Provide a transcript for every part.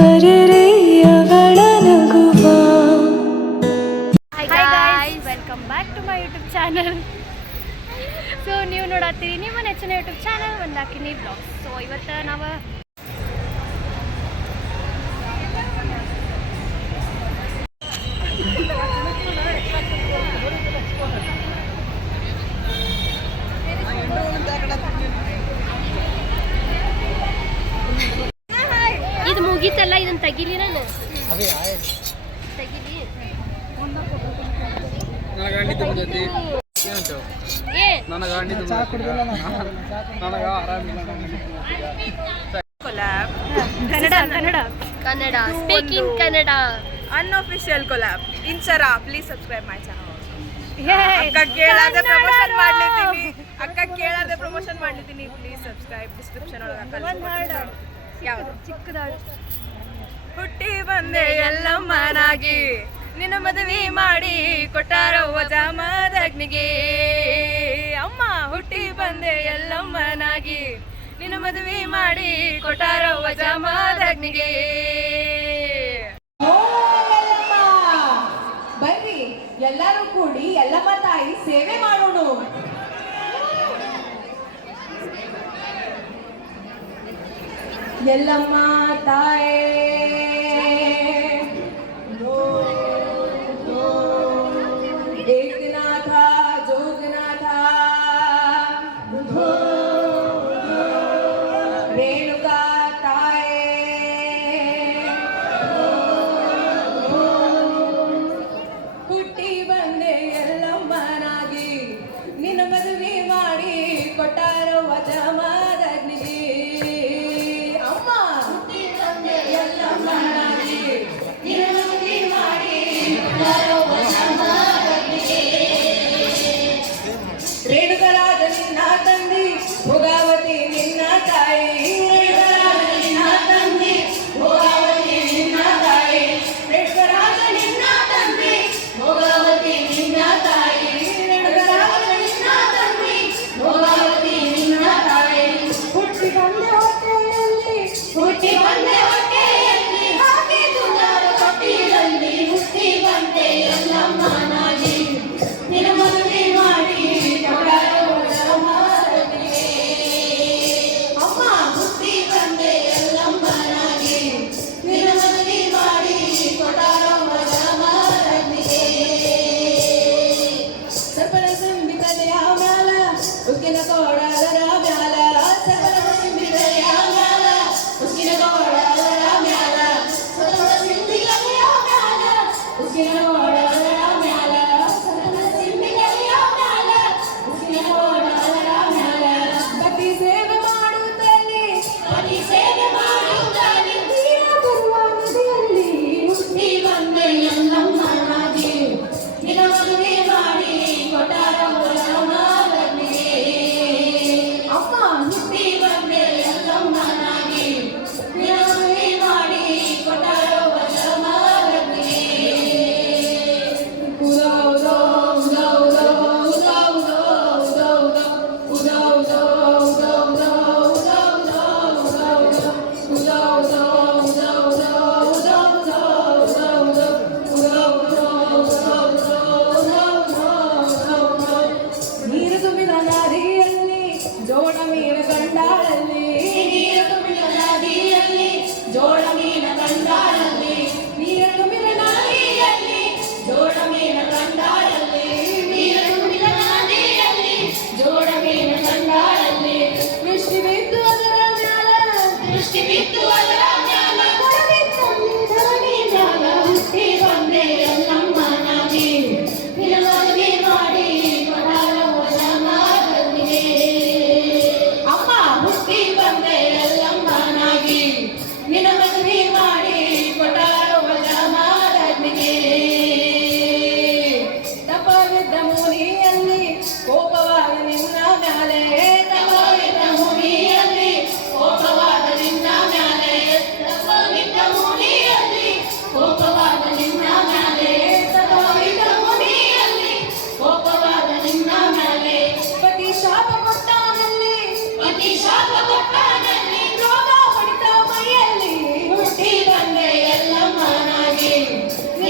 ಅರೆರೆ ಅವಳ ನಗುವ. Hi guys, welcome back to my YouTube channel. So ನೀವು ನೋಡತ್ತೀರಿ ನಿಮ್ಮ ನೆಚ್ಚಿನ YouTube channel Mandakini blogs. So ಇವತ್ತು ನಾವು ಇದು ಮುಗೀತಲ್ಲ, ಇದನ್ನ ತೆಗಿಲಿ ನಾನು ತೆಗಿಲಿ. Kannada Kannada Kannada speaking Kannada unofficial collab Instagram. Please subscribe my channel. ಅಕ್ಕ ಕೇಳಾದೆ ಪ್ರಮೋಷನ್ ಮಾಡ್ಲಿದ್ದೀನಿ, ಪ್ಲೀಸ್ ಸಬ್ಸ್ಕ್ರೈಬ್. ಡಿಸ್ಕ್ರಿಪ್ಷನ್ ಒಳಗೆ ಯಾವುದು ಚಿಕ್ಕದಾಗಿ ಹುಟ್ಟಿ ಬಂದೆ ಎಲ್ಲಮ್ಮನಾಗಿ, ನಿನ್ನ ಮದುವೆ ಮಾಡಿ ಕೊಟ್ಟಾರವ್ವ ಜಾಮದಗ್ನಿಗೆ. ಅಮ್ಮ ಹುಟ್ಟಿ ಬಂದೆ ಎಲ್ಲಮ್ಮನಾಗಿ, ನಿನ್ನ ಮದುವೆ ಮಾಡಿ ಕೊಟ್ಟಾರವ್ವ ಜಾಮದಗ್ನಿಗೆ. ಬರ್ರಿ ಎಲ್ಲರೂ ಕೂಡಿ ಎಲ್ಲಮ್ಮ ತಾಯಿ ಸೇವೆ ಮಾಡೋಣ. ಎಲ್ಲಮ್ಮ ತಾಯೇ ಏಕನಾಥ ಜೋಗನಾಥ ರೇಣುಕಾ ತಾಯೇ ಹುಟ್ಟಿ ಬಂದೆ ಎಲ್ಲಮ್ಮನಾಗಿ, ನಿನ್ನ ಮದುವೆ ಮಾಡಿ ಕೊಟ್ಟಾರೋ ವಜಮಾದಗ್ನಿಗೆ. ಅಮ್ಮ ಹುಟ್ಟಿ ಬಂದೆ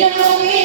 ಎಲ್ಲವೂ